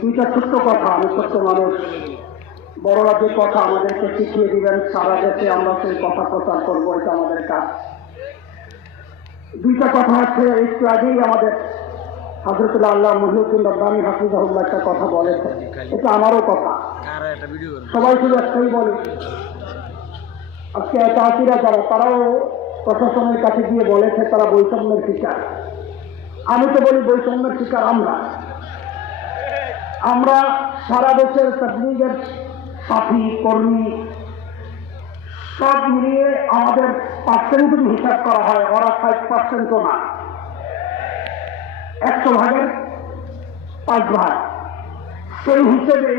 দুইটা ছোট্ট কথা, আমি ছোট্ট মানুষ, বড়রা যে কথা আমাদেরকে শিখিয়ে দিবেন সারা দেশে আমরা সেই কথা প্রচার করবো, এটা আমাদের কাজ। দুইটা কথা হচ্ছে, একটু আগেই আমাদের হযরতুল্লাহ আল্লাহ মুহিউদ্দিন রব্বানী হাফিজাহুল্লাহ একটা কথা বলেছে, এটা আমারও কথা। সবাই শুধু একটাই বলে, আজকে চাষিরা যারা, তারাও প্রশাসনের কাছে গিয়ে বলেছে তারা বৈষম্যের শিকার। আমি তো বলি বৈষম্যের শিকার আমরা সারা দেশের তাবলীগের সাথী কর্মী সব মিলিয়ে আমাদের পার্সেন্ট যদি হিসাব করা হয়, ওরা 5% না, 100 ভাগের 5 ভাগ। সেই হিসেবে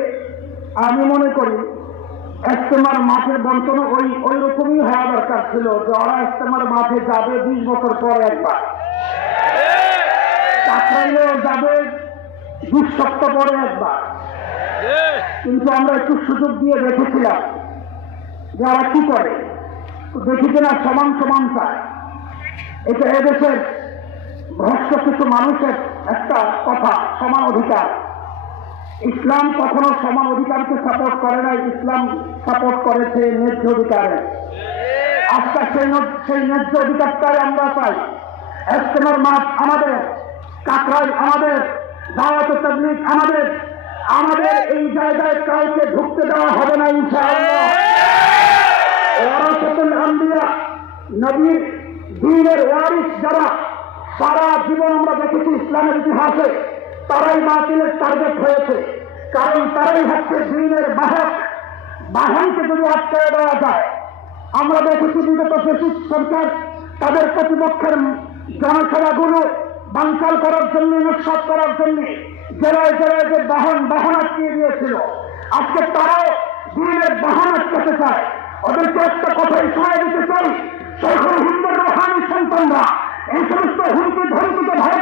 আমি মনে করি ইজতেমার মাঠের বন্টন ওই রকমই হওয়া দরকার ছিল, যে ওরা ইজতেমার মাঠে যাবে 20 বছর পর একবার, কাকরাইলেও যাবে 20 সপ্তাহ পরে একবার। কিন্তু আমরা একটু সুযোগ দিয়ে দেখেছিলাম যে ওরা কি করে, দেখেছি না সমান সমান চায়। এটা এদেশের ভ্রষ্ট কিছু মানুষের একটা কথা, সমান অধিকার। ইসলাম কখনো সমান অধিকারকে সাপোর্ট করে নাই, ইসলাম সাপোর্ট করেছে ন্যায্য অধিকারে। আজকে সেই ন্যায্য অধিকারটাই আমরা পাই। ইজতেমার মাঠ আমাদের, কাকরাইল আমাদের, দাওয়াতে তাবলীগ আমাদের এই জায়গায় কাউকে ঢুকতে দেওয়া হবে না ইনশাআল্লাহ। ওয়ারাসাতুল আম্বিয়া, নবীর দ্বীনের ওয়ারিস যারা, সারা জীবন আমরা দেখেছি ইসলামের ইতিহাসে তারাই বাতিলের টার্গেট হয়েছে, কারণ তারাই হচ্ছে দ্বীনের বাহক। বাহনকে যদি আটকায় দেওয়া যায়, আমরা দেখেছি বিগত ফ্যাসিস্ট সরকার তাদের প্রতিপক্ষের জনসভাগুলো বানচাল করার জন্য, নস্যাৎ করার জন্য জেলায় জেলায় যে বাহন আটকিয়ে দিয়েছিল, আজকে তারাও দ্বীনের বাহন আটকাতে চায়। ওদেরকে একটা কথাই শোনা দিতে চাই, শৈখুল হিন্দের রুহানি সন্তানরা এই সমস্ত হুমকি ধমকিতে ভয়